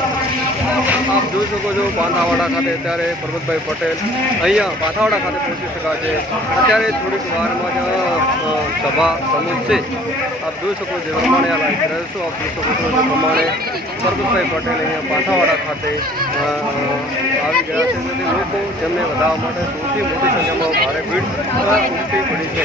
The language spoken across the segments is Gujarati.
આપ જોઈ શકો છો, બાંધાવાડા ખાતે અત્યારે પરબતભાઈ પટેલ અહીંયા બાંધાવાડા ખાતે પહોંચી શકાય છે. અત્યારે થોડીક વારમાં જ સભા સમૂહ છે. આપ જોઈ શકો જે પ્રમાણે આ લાઈવ રહેશો આપ જોઈ શકો છો, જે પ્રમાણે પરબતભાઈ પટેલ અહીંયા બાંધાવાડા ખાતે આવી ગયા છે. તેથી લોકો જેમને વધારવા માટે સૌથી મોટી સંખ્યામાં ભારે ભીડ ઉમટી પડી છે.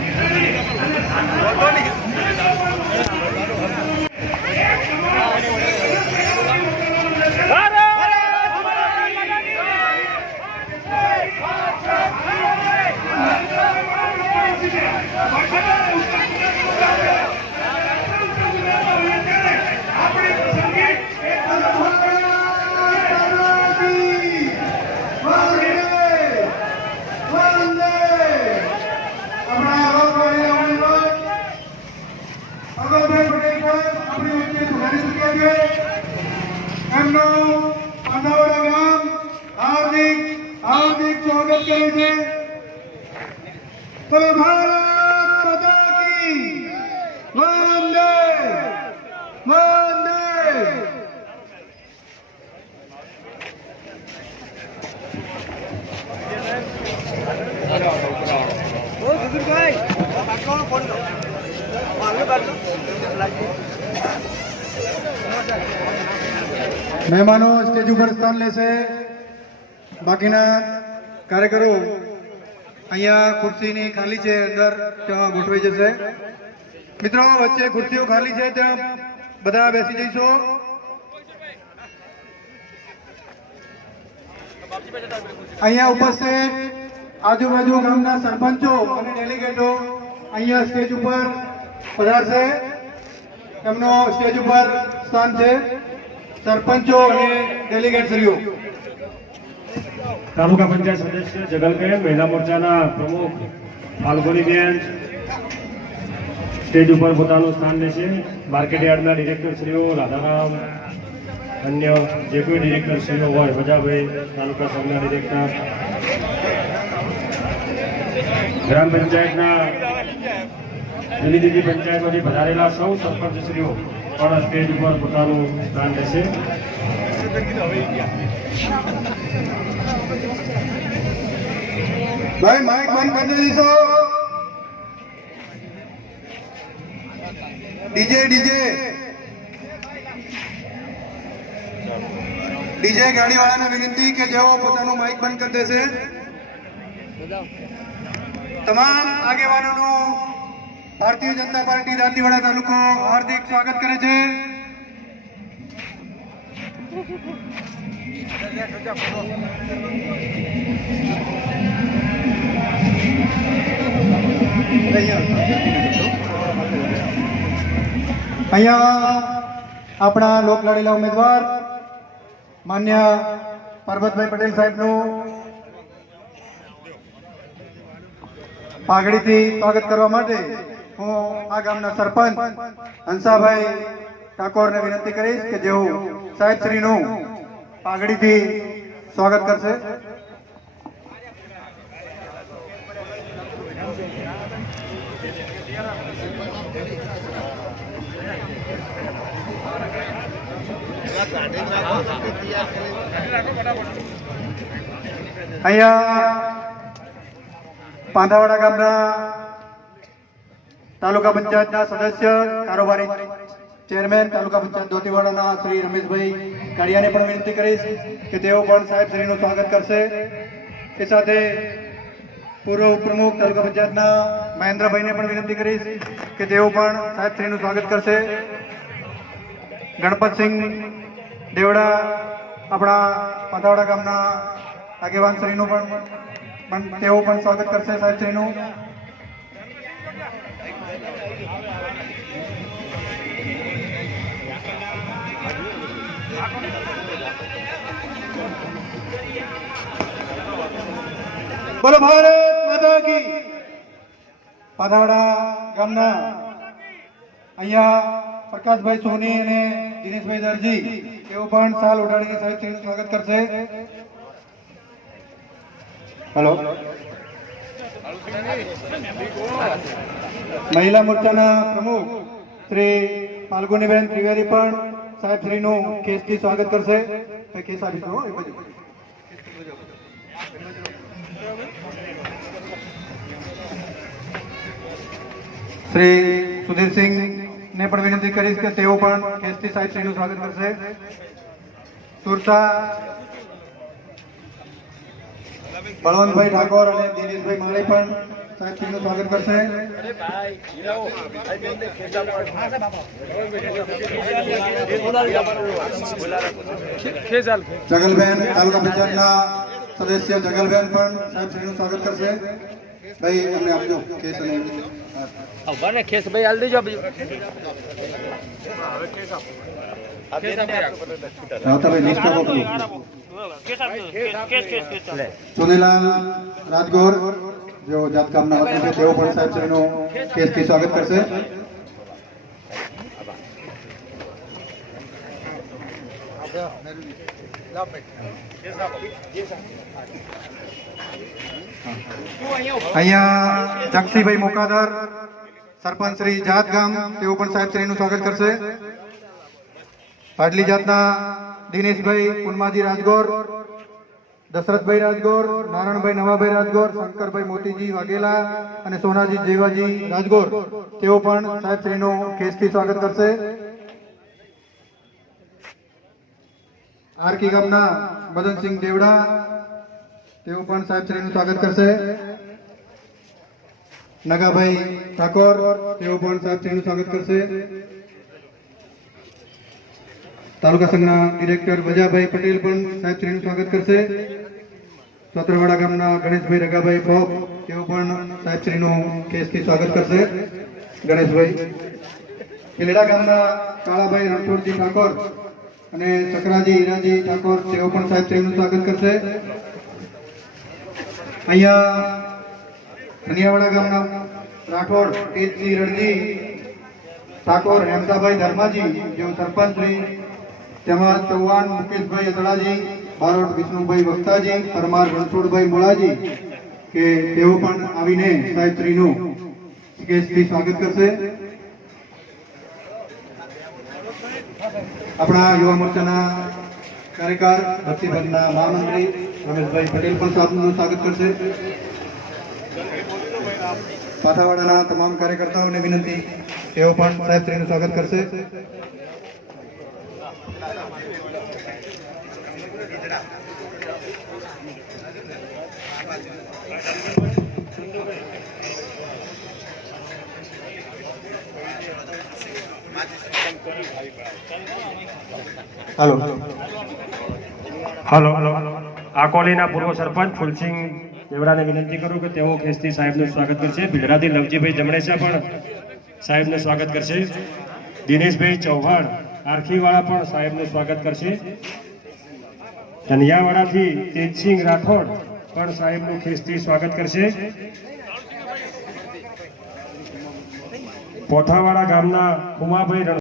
હાર્દિક સ્વાગત કરે છે બોલો ભારત માતા કી વંદે વંદે મહેમાનો સ્ટેજ ઉપર સ્થાન લેશે બાકીના કાર્યકરો અહીંયા ખુરશીની ખાલી છે, અંદર ત્યાં ગોઠવાઈ જશે. મિત્રો, વચ્ચે ખુરશીઓ ખાલી છે, ત્યાં બધા બેસી જઈશો. અહીંયા ઉપસ્થિત આજુબાજુ ગામના સરપંચો અને ડેલિગેટો અહીંયા સ્ટેજ ઉપર પધારશે. એમનો સ્ટેજ ઉપર સ્થાન છે. સરપંચો અને ડેલિગેટશ્રીઓ. તાલુકા પંચાયત સદસ્ય જગલબેન મહિલા મોરચાના પ્રમુખ ફાલ્ગુનીબેન સ્ટેજ ઉપર પોતાનું સ્થાન લેશે. માર્કેટ યાર્ડના ડિરેક્ટરશ્રીઓ રાધારામ. અન્ય જે કોઈ ડિરેક્ટરશ્રીઓ હોય, વજાભાઈ, તાલુકા સંઘના ડિરેક્ટર. ગ્રામ પંચાયતના જુદી જુદી પંચાયતમાંથી પધારેલા સૌ સરપંચશ્રીઓ પણ સ્ટેજ ઉપર પોતાનું સ્થાન લેશે. ભાઈ માઇક બંધ કરી દીધો ડીજે ડીજે. ડીજે ગાડી વાળાને વિનંતી કે જેઓ પોતાનું માઇક બંધ કરી દેશે. તમામ આગેવાનોનું ભારતીય જનતા પાર્ટી દાંતીવાડા તાલુકો હાર્દિક સ્વાગત કરે છે. અહીંયા આપણા લોકલાડીલા ઉમેદવાર, માન્ય પરબતભાઈ પટેલ સાહેબનું પાઘડીથી સ્વાગત કરવા માટે હું આ ગામના સરપંચ હંસાભાઈ ઠાકોરને વિનંતી કરીશ કે જેઓ સાહેબશ્રીનું પાઘડીથી સ્વાગત કરશે. અહીંયા પાંધાવાડા ગામના તાલુકા પંચાયતના સદસ્ય કારોબારી ચેરમેન તાલુકા પંચાયત ધોતીવાડાના શ્રી રમેશભાઈ કાળિયાને પણ વિનંતી કરીશ કે તેઓ પણ સાહેબ શ્રીનું સ્વાગત કરશે. એ સાથે પૂર્વ ઉપપ્રમુખ તાલુકા પંચાયતના મહેન્દ્રભાઈને પણ વિનંતી કરીશ કે તેઓ પણ સાહેબ શ્રીનું સ્વાગત કરશે. ગણપતસિંહ દેવડા આપણા પાથાવાડા ગામના આગેવાન શ્રીનું પણ પણ તેઓ પણ સ્વાગત કરશે સાહેબ શ્રીનું. બોલો ભારત માતા કી. પાથાવાડા ગામના અહીંયા પ્રકાશભાઈ સોની અને દિનેશભાઈ દરજી, તેઓ પણ સાલ ઉડાડીને સાહેબ સ્વાગત કરશે. હેલો. મહિલા મોરચાના પ્રમુખ શ્રી ફાલ્ગુનીબેન ત્રિવેદી પણ સાહેબ શ્રીનું કેસથી સ્વાગત કરશે. કેસ આપીશું. શ્રી સુધીરસિંહ ને પણ વિનંતી કરીશ કે તેઓ પણ કેસથી સાહેબ સ્વાગત કરશે. સુરતા, બળવંતભાઈ ઠાકોર અને દિનેશભાઈ માળી પણ સાહેબ શ્રીનું સ્વાગત કરશે. જગલબેન તાલુકા પંચાયતના સદસ્ય જગલબેન પણ સાહેબ શ્રીનું સ્વાગત કરશે. ભાઈ અમને આપજો કેસ અને ઉભાને ખેસ ભાઈ હાલ દેજો. ચોલીલાલ રાજગોર જેઓ તેઓ પણ સાહેબ શ્રીનું કેસથી સ્વાગત કરશે. અહીંયા જગસીભાઈ મોકાદર, સરપંચ શ્રી જાત ગામ, તેઓ પણ સાહેબ શ્રીનું સ્વાગત કરશે. પાટલી જાતના દિનેશભાઈ કુનમાજી રાજગોર, દશરથભાઈ રાજગોર, નારાયણભાઈ નવાભાઈ રાજગોર, શંકરભાઈ મોતીજી વાઘેલા અને સોનાજી જેવાજી રાજગોર, તેઓ પણ સાહેબ શ્રીનું ખેસથી સ્વાગત કરશે. આરકી ગામના મદનસિંહ દેવડા, તેઓ પણ સાહેબ શ્રીનું સ્વાગત કરશે. નગાભાઈ ઠાકોર, તેઓ પણ સાહેબ શ્રીનું સ્વાગત કરશે. તાલુકા સંઘના ડિરેક્ટર વજાભાઈ પટેલ પણ સાહેબ શ્રીનું સ્વાગત કરશે. સોત્રવાડા ગામના ગણેશભાઈ રગાભાઈ પોપ તેઓ પણ સાહેબ શ્રીનું કેસથી સ્વાગત કરશે. ગણેશભાઈ. કેલેડા ગામના કાળાભાઈ રણછોડજી ઠાકોર અને ચક્રાજી, હીરાજી, ઠાકોર, તેઓ પણ સાહેબ તેમનું સ્વાગત કરશે. અહીંયા ધનિયાવાડા ગામના રાઠોડ તેજસિંહ રણજી, ઠાકોર હેમદાભાઈ ધર્માજી, જેઓ સરપંચ શ્રી તેમાં ચૌહાણ, મુકેશભાઈ અતડાજી, બારોટ, વિષ્ણુભાઈ વક્તાજી, પરમાર, રણછોડભાઈ મોળાજી કે તેઓ પણ આવીને સાહેબશ્રીનું સ્વાગત કરશે. આપણા યુવા મોરચાના કાર્યકર, ભક્તિભંગના મહામંત્રી રમેશભાઈ પટેલ પણ સાહેબનું સ્વાગત કરશે. પાથાવાડાના તમામ કાર્યકર્તાઓને વિનંતી, તેઓ પણ સાહેબશ્રીનું સ્વાગત કરશે. હાલો. હલો. આકોલીના પૂર્વ સરપંચ ફુલસિંહ દેવડાને વિનંતી કરું કે તેઓ ખેસ્તી સાહેબનું સ્વાગત કરશે. ભીલરાથી લવજીભાઈ જમણેસા પણ સાહેબનું સ્વાગત કરશે. દિનેશભાઈ ચૌહાણ આરખીવાળા પણ સાહેબનું સ્વાગત કરશે. ધનિયાવાડાથી તેજસિંહ રાઠોડ પણ સાહેબનું ખેસ્તી સ્વાગત કરશે. પોઠાવાડા ગામના કુમાભાઈ રણ